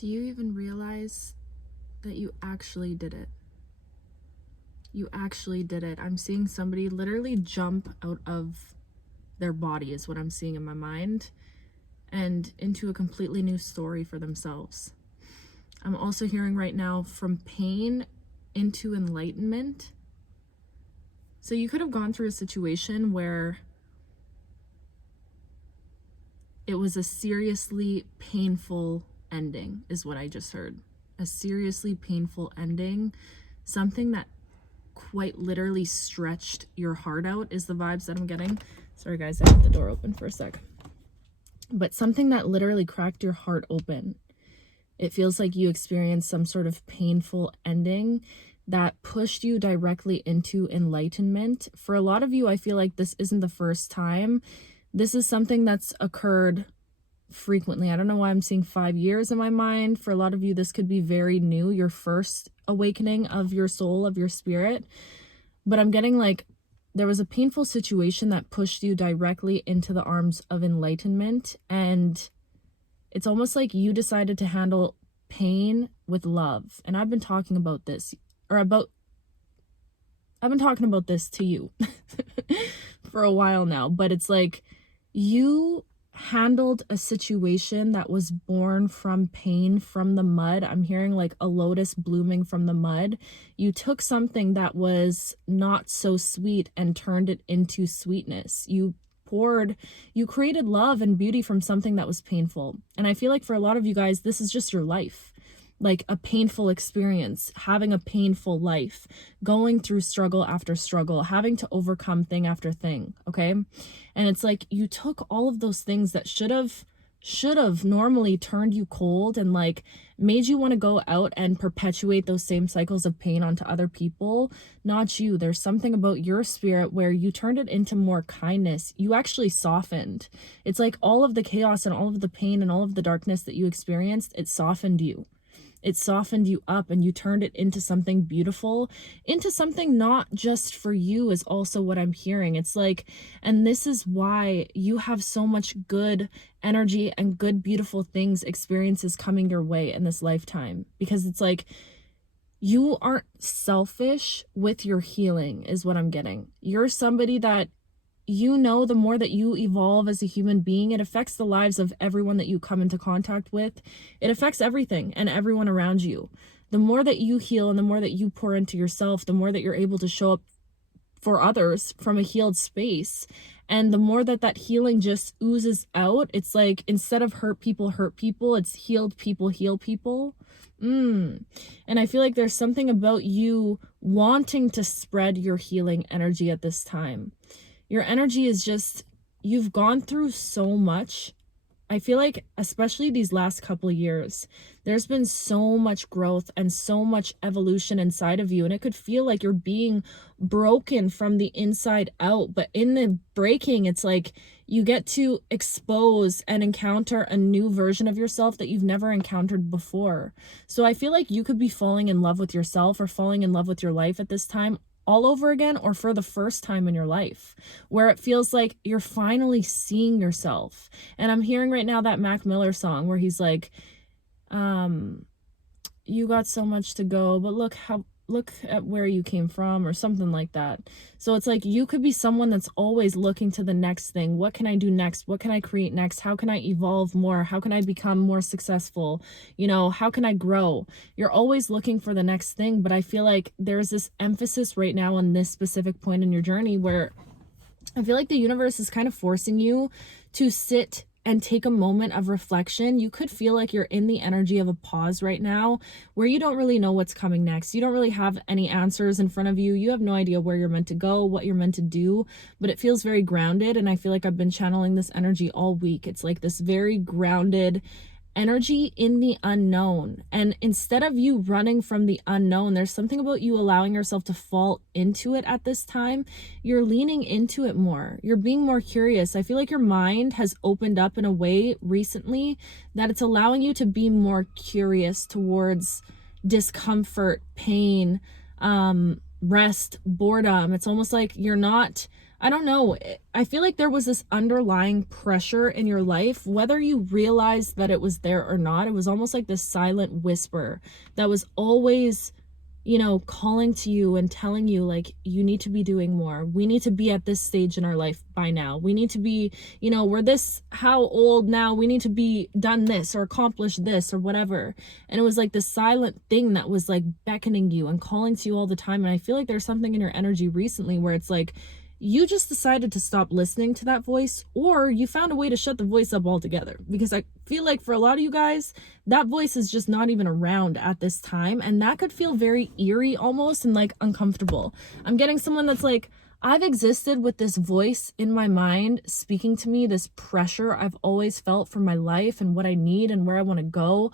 Do you even realize that you actually did it? You actually did it. I'm seeing somebody literally jump out of their body, is what I'm seeing in my mind, and into a completely new story for themselves. I'm also hearing right now from pain into enlightenment. So you could have gone through a situation where it was a seriously painful ending, is what I just heard. A seriously painful ending. Something that quite literally stretched your heart out is the vibes that I'm getting. Sorry guys, I have the door open for a sec. But something that literally cracked your heart open. It feels like you experienced some sort of painful ending that pushed you directly into enlightenment. For a lot of you, I feel like this isn't the first time. This is something that's occurred frequently. I don't know why I'm seeing 5 years in my mind. For a lot of you, this could be very new, your first awakening of your soul, of your spirit. But I'm getting like there was a painful situation that pushed you directly into the arms of enlightenment. And it's almost like you decided to handle pain with love. And I've been talking about this, I've been talking about this to you for a while now, but it's like you handled a situation that was born from pain, from the mud. I'm hearing like a lotus blooming from the mud. You took something that was not so sweet and turned it into sweetness. You created love and beauty from something that was painful. And I feel like for a lot of you guys, this is just your life. Like a painful experience, having a painful life, going through struggle after struggle, having to overcome thing after thing, okay? And it's like you took all of those things that should have normally turned you cold and like made you want to go out and perpetuate those same cycles of pain onto other people. Not you. There's something about your spirit where you turned it into more kindness. You actually softened. It's like all of the chaos and all of the pain and all of the darkness that you experienced, it softened you. It softened you up and you turned it into something beautiful, into something not just for you is also what I'm hearing. It's like, and this is why you have so much good energy and good, beautiful things, experiences coming your way in this lifetime. Because it's like, you aren't selfish with your healing is what I'm getting. You're somebody that the more that you evolve as a human being, it affects the lives of everyone that you come into contact with. It affects everything and everyone around you. The more that you heal and the more that you pour into yourself, the more that you're able to show up for others from a healed space. And the more that healing just oozes out, it's like instead of hurt people, it's healed people, heal people. And I feel like there's something about you wanting to spread your healing energy at this time. Your energy is just, you've gone through so much. I feel like, especially these last couple of years, there's been so much growth and so much evolution inside of you. And it could feel like you're being broken from the inside out. But in the breaking, it's like you get to expose and encounter a new version of yourself that you've never encountered before. So I feel like you could be falling in love with yourself or falling in love with your life at this time all over again, or for the first time in your life, where it feels like you're finally seeing yourself. And I'm hearing right now that Mac Miller song where he's like, you got so much to go, but look at where you came from, or something like that. So it's like you could be someone that's always looking to the next thing. What can I do next? What can I create next? How can I evolve more? How can I become more successful? How can I grow? You're always looking for the next thing, but I feel like there's this emphasis right now on this specific point in your journey where I feel like the universe is kind of forcing you to sit and take a moment of reflection. You could feel like you're in the energy of a pause right now where you don't really know what's coming next. You don't really have any answers in front of you. You have no idea where you're meant to go, what you're meant to do, but it feels very grounded. And I feel like I've been channeling this energy all week. It's like this very grounded energy in the unknown. And instead of you running from the unknown, there's something about you allowing yourself to fall into it at this time. You're leaning into it more. You're being more curious. I feel like your mind has opened up in a way recently that it's allowing you to be more curious towards discomfort, pain, rest, boredom. It's almost like you're not I don't know. I feel like there was this underlying pressure in your life, whether you realized that it was there or not. It was almost like this silent whisper that was always, calling to you and telling you, like, you need to be doing more. We need to be at this stage in our life by now. We need to be, we're this, how old now? We need to be done this or accomplished this or whatever. And it was like this silent thing that was like beckoning you and calling to you all the time. And I feel like there's something in your energy recently where it's like, you just decided to stop listening to that voice, or you found a way to shut the voice up altogether. Because I feel like for a lot of you guys, that voice is just not even around at this time. And that could feel very eerie almost and like uncomfortable. I'm getting someone that's like, I've existed with this voice in my mind speaking to me, this pressure I've always felt for my life and what I need and where I want to go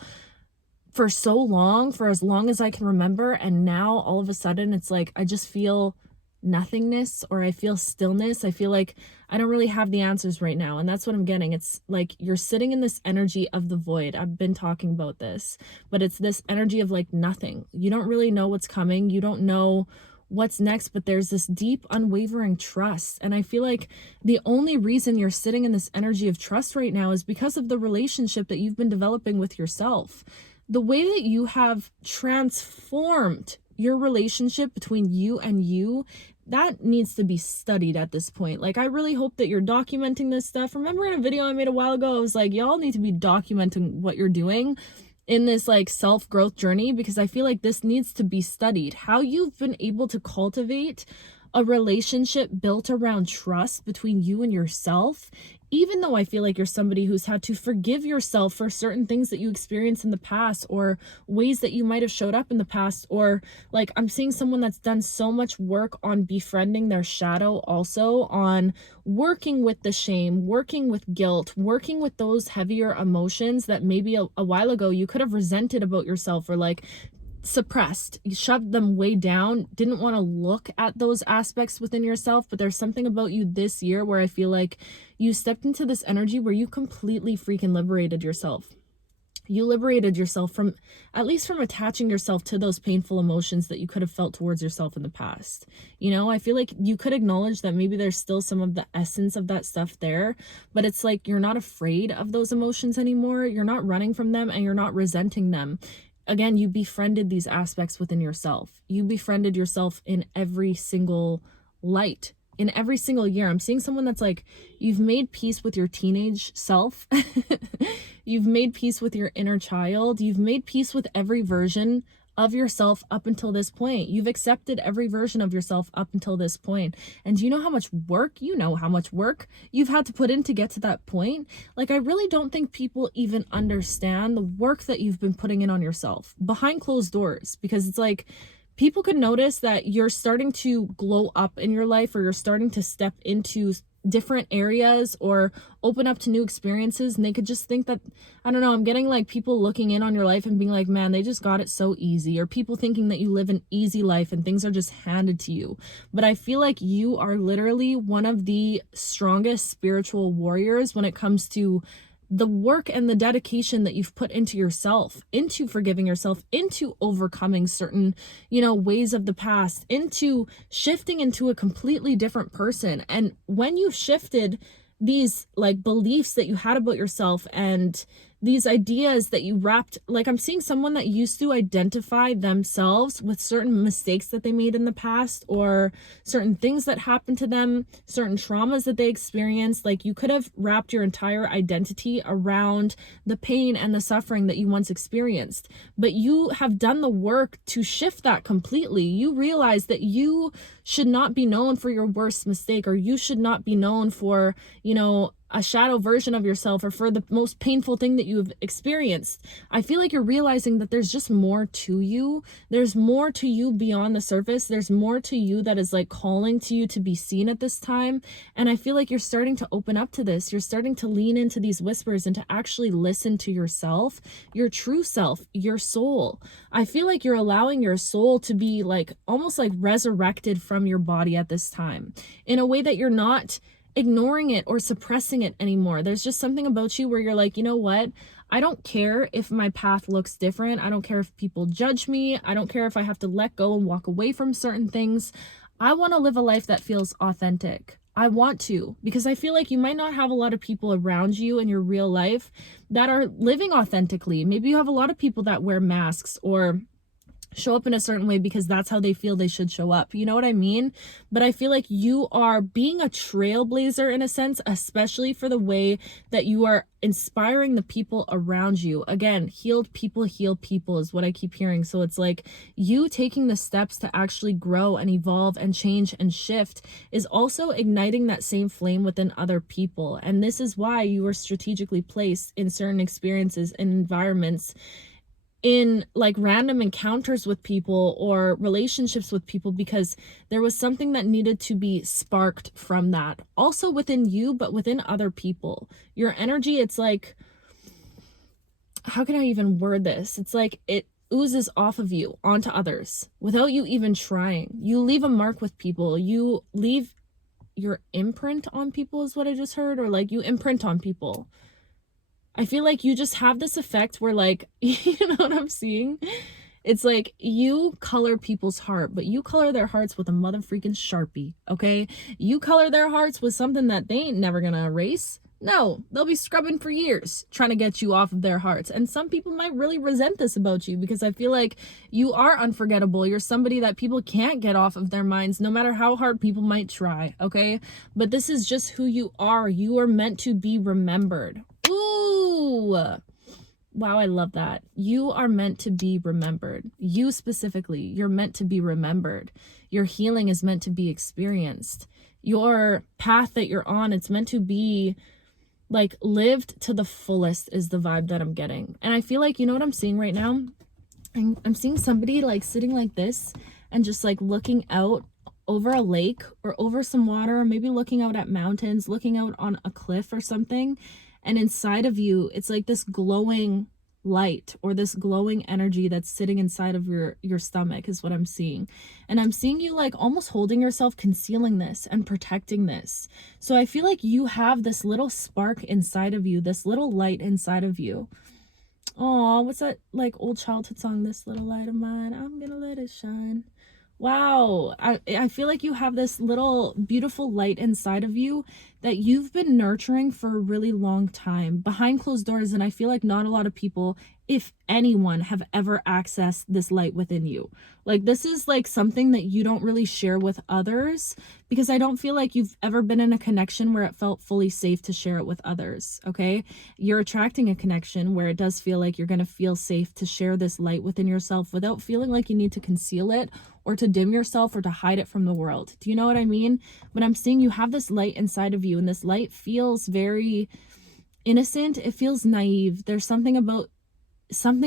for so long, for as long as I can remember. And now all of a sudden it's like, I just feel nothingness, or I feel stillness. I feel like I don't really have the answers right now. And that's what I'm getting. It's like you're sitting in this energy of the void. I've been talking about this, but it's this energy of like nothing. You don't really know what's coming. You don't know what's next, but there's this deep, unwavering trust. And I feel like the only reason you're sitting in this energy of trust right now is because of the relationship that you've been developing with yourself. The way that you have transformed your relationship between you and you, that needs to be studied at this point. Like, I really hope that you're documenting this stuff. Remember in a video I made a while ago, I was like, y'all need to be documenting what you're doing in this like self-growth journey, because I feel like this needs to be studied. How you've been able to cultivate a relationship built around trust between you and yourself, even though I feel like you're somebody who's had to forgive yourself for certain things that you experienced in the past, or ways that you might have showed up in the past, or like I'm seeing someone that's done so much work on befriending their shadow, also on working with the shame, working with guilt, working with those heavier emotions that maybe a while ago you could have resented about yourself, or like suppressed, you shoved them way down, didn't want to look at those aspects within yourself. But there's something about you this year where I feel like you stepped into this energy where you completely freaking liberated yourself. You liberated yourself from, at least from attaching yourself to those painful emotions that you could have felt towards yourself in the past. I feel like you could acknowledge that maybe there's still some of the essence of that stuff there, but it's like you're not afraid of those emotions anymore. You're not running from them, and you're not resenting them. Again, you befriended these aspects within yourself. You befriended yourself in every single light, in every single year. I'm seeing someone that's like, you've made peace with your teenage self. You've made peace with your inner child. You've made peace with every version of yourself up until this point. You've accepted every version of yourself up until this point. And do you know how much work, you've had to put in to get to that point? Like, I really don't think people even understand the work that you've been putting in on yourself behind closed doors, because it's like, people could notice that you're starting to glow up in your life, or you're starting to step into different areas or open up to new experiences, and they could just think that, I don't know, I'm getting like people looking in on your life and being like, man, they just got it so easy, or people thinking that you live an easy life and things are just handed to you. But I feel like you are literally one of the strongest spiritual warriors when it comes to the work and the dedication that you've put into yourself, into forgiving yourself, into overcoming certain, ways of the past, into shifting into a completely different person. And when you shifted these like beliefs that you had about yourself and these ideas that you wrapped, like I'm seeing someone that used to identify themselves with certain mistakes that they made in the past, or certain things that happened to them, certain traumas that they experienced. Like, you could have wrapped your entire identity around the pain and the suffering that you once experienced, but you have done the work to shift that completely. You realize that you should not be known for your worst mistake, or you should not be known for, a shadow version of yourself, or for the most painful thing that you've experienced. I feel like you're realizing that there's just more to you. There's more to you beyond the surface. There's more to you that is like calling to you to be seen at this time. And I feel like you're starting to open up to this. You're starting to lean into these whispers and to actually listen to yourself, your true self, your soul. I feel like you're allowing your soul to be like almost like resurrected from your body at this time, in a way that you're not ignoring it or suppressing it anymore. There's just something about you where you're like, you know what? I don't care if my path looks different. I don't care if people judge me. I don't care if I have to let go and walk away from certain things. I want to live a life that feels authentic. I want to, because I feel like you might not have a lot of people around you in your real life that are living authentically. Maybe you have a lot of people that wear masks or show up in a certain way because that's how they feel they should show up. You know what I mean? But I feel like you are being a trailblazer in a sense, especially for the way that you are inspiring the people around you. Again, healed people heal people is what I keep hearing. So it's like you taking the steps to actually grow and evolve and change and shift is also igniting that same flame within other people. And this is why you are strategically placed in certain experiences and environments, in like random encounters with people or relationships with people, because there was something that needed to be sparked from that, also within you, but within other people. Your energy, it's like, how can I even word this? It's like it oozes off of you onto others without you even trying. You leave a mark with people. You leave your imprint on people is what I just heard, or like you imprint on people. I feel like you just have this effect where, like, you know what I'm seeing? It's like you color people's heart, but you color their hearts with a motherfreaking Sharpie, okay? You color their hearts with something that they ain't never gonna erase. No, they'll be scrubbing for years trying to get you off of their hearts. And some people might really resent this about you, because I feel like you are unforgettable. You're somebody that people can't get off of their minds, no matter how hard people might try, okay? But this is just who you are. You are meant to be remembered. Ooh, wow, I love that. You are meant to be remembered. You specifically, you're meant to be remembered. Your healing is meant to be experienced. Your path that you're on, it's meant to be like lived to the fullest, is the vibe that I'm getting. And I feel like, you know what I'm seeing right now? I'm seeing somebody like sitting like this and just like looking out over a lake or over some water, or maybe looking out at mountains, looking out on a cliff or something. And inside of you, it's like this glowing light or this glowing energy that's sitting inside of your stomach is what I'm seeing. And I'm seeing you like almost holding yourself, concealing this and protecting this. So I feel like you have this little spark inside of you, this little light inside of you. Oh, what's that like old childhood song? This little light of mine, I'm gonna let it shine. Wow, I feel like you have this little beautiful light inside of you that you've been nurturing for a really long time behind closed doors. And I feel like not a lot of people, if anyone, have ever accessed this light within you. Like this is like something that you don't really share with others, because I don't feel like you've ever been in a connection where it felt fully safe to share it with others, okay? You're attracting a connection where it does feel like you're going to feel safe to share this light within yourself without feeling like you need to conceal it or to dim yourself or to hide it from the world. Do you know what I mean? But I'm seeing you have this light inside of you, and this light feels very innocent. It feels naive. There's something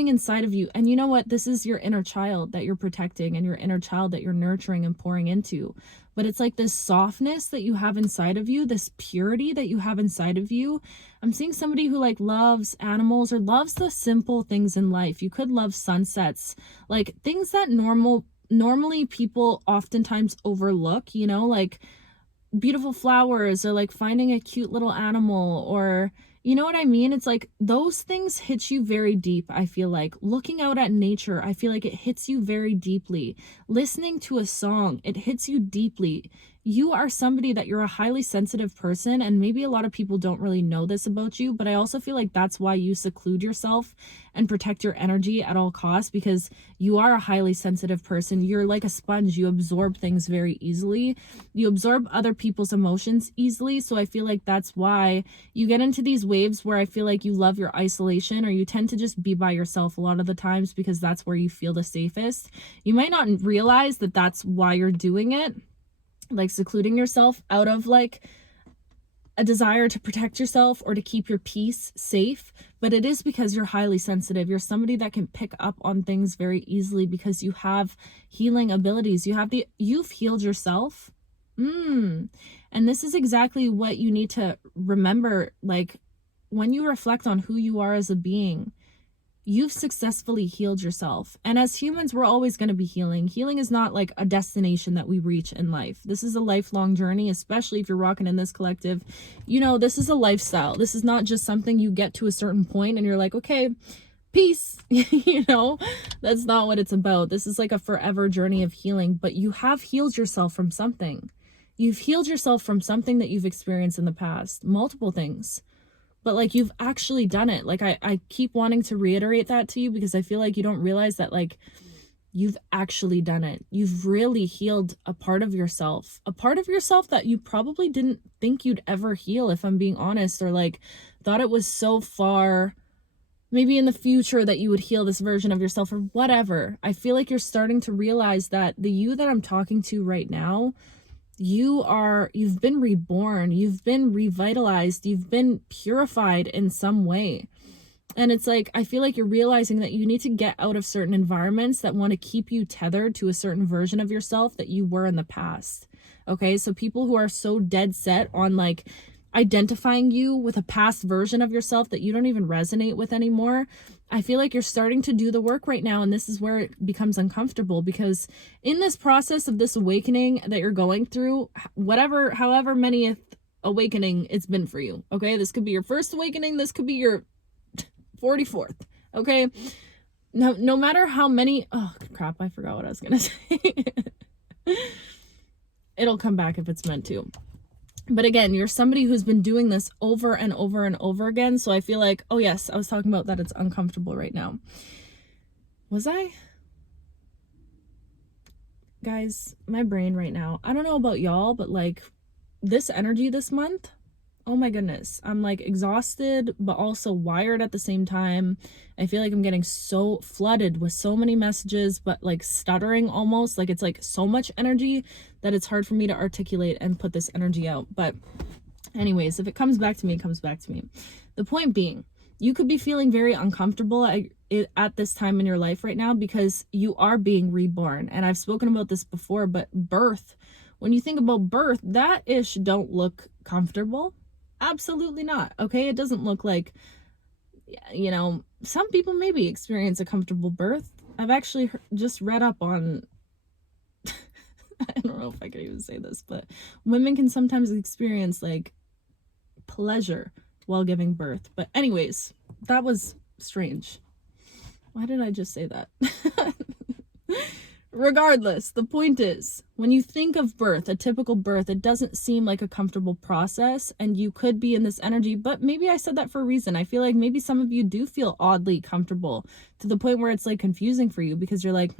inside of you. And you know what? This is your inner child that you're protecting, and your inner child that you're nurturing and pouring into. But it's like this softness that you have inside of you, this purity that you have inside of you. I'm seeing somebody who like loves animals or loves the simple things in life. You could love sunsets, like things that normally people oftentimes overlook, you know, like beautiful flowers, or like finding a cute little animal, or you know what I mean? It's like those things hit you very deep. I feel like looking out at nature, I feel like it hits you very deeply. Listening to a song, it hits you deeply. You are somebody that you're a highly sensitive person, and maybe a lot of people don't really know this about you, but I also feel like that's why you seclude yourself and protect your energy at all costs, because you are a highly sensitive person. You're like a sponge. You absorb things very easily. You absorb other people's emotions easily. So I feel like that's why you get into these waves where I feel like you love your isolation, or you tend to just be by yourself a lot of the times because that's where you feel the safest. You might not realize that that's why you're doing it, like secluding yourself out of like a desire to protect yourself or to keep your peace safe, but it is because you're highly sensitive. You're somebody that can pick up on things very easily because you have healing abilities. You've healed yourself. And this is exactly what you need to remember. Like when you reflect on who you are as a being, you've successfully healed yourself. And as humans, we're always going to be healing. Healing is not like a destination that we reach in life. This is a lifelong journey, especially if you're rocking in this collective. You know, this is a lifestyle. This is not just something you get to a certain point and you're like, okay, peace. You know, that's not what it's about. This is like a forever journey of healing, but you have healed yourself from something. you've healed yourself from something that you've experienced in the past, multiple things. But like, you've actually done it. Like, I keep wanting to reiterate that to you because I feel like you don't realize that, like, you've actually done it. You've really healed a part of yourself that you probably didn't think you'd ever heal, if I'm being honest, or like thought it was so far, maybe in the future, that you would heal this version of yourself or whatever. I feel like you're starting to realize that the you that I'm talking to right now, you've been reborn, you've been revitalized, you've been purified in some way. And it's like, I feel like you're realizing that you need to get out of certain environments that want to keep you tethered to a certain version of yourself that you were in the past. Okay, so people who are so dead set on like identifying you with a past version of yourself that you don't even resonate with anymore, I feel like you're starting to do the work right now. And this is where it becomes uncomfortable, because in this process of this awakening that you're going through, however many awakening it's been for you, okay, this could be your first awakening, this could be your 44th, okay? No matter how many, oh crap, I forgot what I was gonna say. It'll come back if it's meant to. But again, you're somebody who's been doing this over and over and over again. So I feel like, oh yes, I was talking about that it's uncomfortable right now. Was I? Guys, my brain right now, I don't know about y'all, but like this energy this month, oh my goodness, I'm like exhausted, but also wired at the same time. I feel like I'm getting so flooded with so many messages, but like stuttering almost. Like it's like so much energy that it's hard for me to articulate and put this energy out. But anyways, if it comes back to me, it comes back to me. The point being, you could be feeling very uncomfortable at this time in your life right now because you are being reborn. And I've spoken about this before, but birth, when you think about birth, that ish don't look comfortable. Absolutely not. Okay, it doesn't look like, you know, some people maybe experience a comfortable birth. I've actually just read up on I don't know if I can even say this, but women can sometimes experience like pleasure while giving birth. But anyways, that was strange. Why did I just say that? Regardless, the point is, when you think of birth, a typical birth, it doesn't seem like a comfortable process, and you could be in this energy, but maybe I said that for a reason. I feel like maybe some of you do feel oddly comfortable to the point where it's like confusing for you because you're like,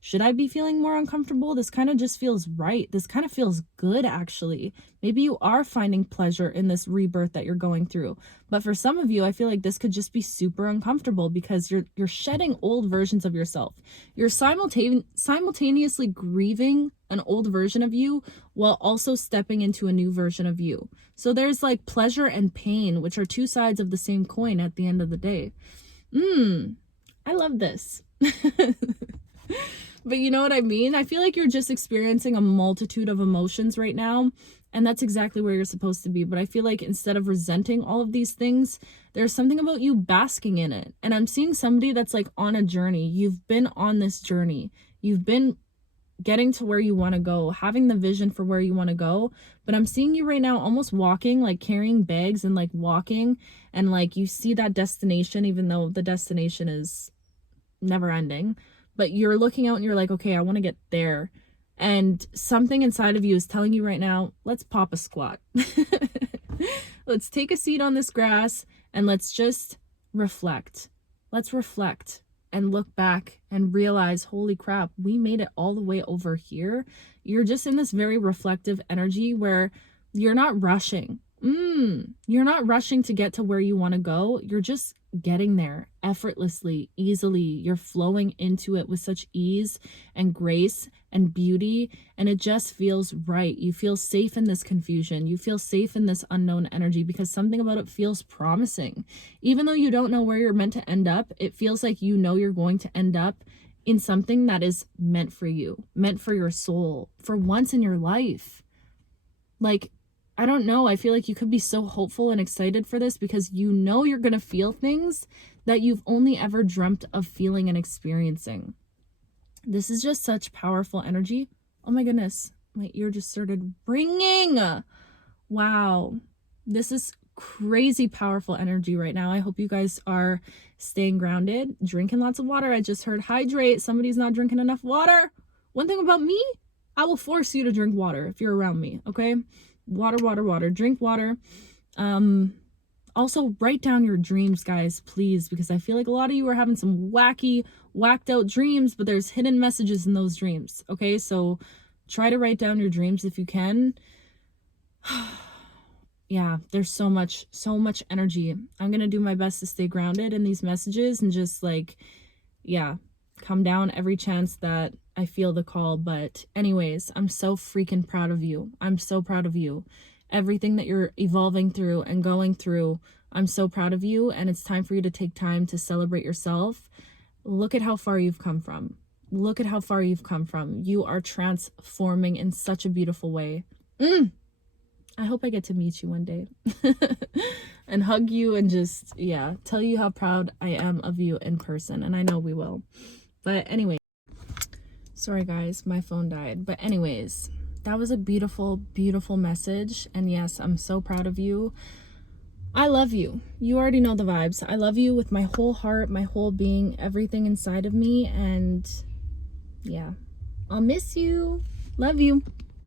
should I be feeling more uncomfortable? This kind of just feels right. This kind of feels good, actually. Maybe you are finding pleasure in this rebirth that you're going through. But for some of you, I feel like this could just be super uncomfortable because you're shedding old versions of yourself. You're simultaneously grieving an old version of you while also stepping into a new version of you. So there's like pleasure and pain, which are two sides of the same coin at the end of the day. I love this. But you know what I mean? I feel like you're just experiencing a multitude of emotions right now, and that's exactly where you're supposed to be. But I feel like instead of resenting all of these things, there's something about you basking in it. And I'm seeing somebody that's like on a journey. You've been on this journey. You've been getting to where you want to go, having the vision for where you want to go. But I'm seeing you right now almost walking, like carrying bags and like walking, and like you see that destination, even though the destination is never ending. But you're looking out and you're like, okay, I want to get there. And something inside of you is telling you right now, let's pop a squat. Let's take a seat on this grass and let's just reflect. Let's reflect and look back and realize, holy crap, we made it all the way over here. You're just in this very reflective energy where you're not rushing. You're not rushing to get to where you want to go. You're just getting there effortlessly, easily. You're flowing into it with such ease and grace and beauty, and it just feels right. You feel safe in this confusion. You feel safe in this unknown energy because something about it feels promising. Even though you don't know where you're meant to end up, it feels like you know you're going to end up in something that is meant for you, meant for your soul, for once in your life. Like, I don't know. I feel like you could be so hopeful and excited for this because you know you're going to feel things that you've only ever dreamt of feeling and experiencing. This is just such powerful energy. Oh my goodness. My ear just started ringing. Wow. This is crazy powerful energy right now. I hope you guys are staying grounded, drinking lots of water. I just heard hydrate. Somebody's not drinking enough water. One thing about me, I will force you to drink water if you're around me, okay? Water, water, water. Drink water. Also, write down your dreams, guys, please, because I feel like a lot of you are having some whacked out dreams, but there's hidden messages in those dreams, okay? So try to write down your dreams if you can. Yeah, there's so much energy. I'm gonna do my best to stay grounded in these messages and just like, yeah, come down every chance that I feel the call. But anyways, I'm so freaking proud of you. I'm so proud of you. Everything that you're evolving through and going through, I'm so proud of you. And it's time for you to take time to celebrate yourself. Look at how far you've come from. Look at how far you've come from. You are transforming in such a beautiful way. I hope I get to meet you one day and hug you and just, yeah, tell you how proud I am of you in person. And I know we will. But anyway, sorry guys, my phone died. But anyways, that was a beautiful, beautiful message. And yes, I'm so proud of you. I love you. You already know the vibes. I love you with my whole heart, my whole being, everything inside of me. And yeah, I'll miss you. Love you.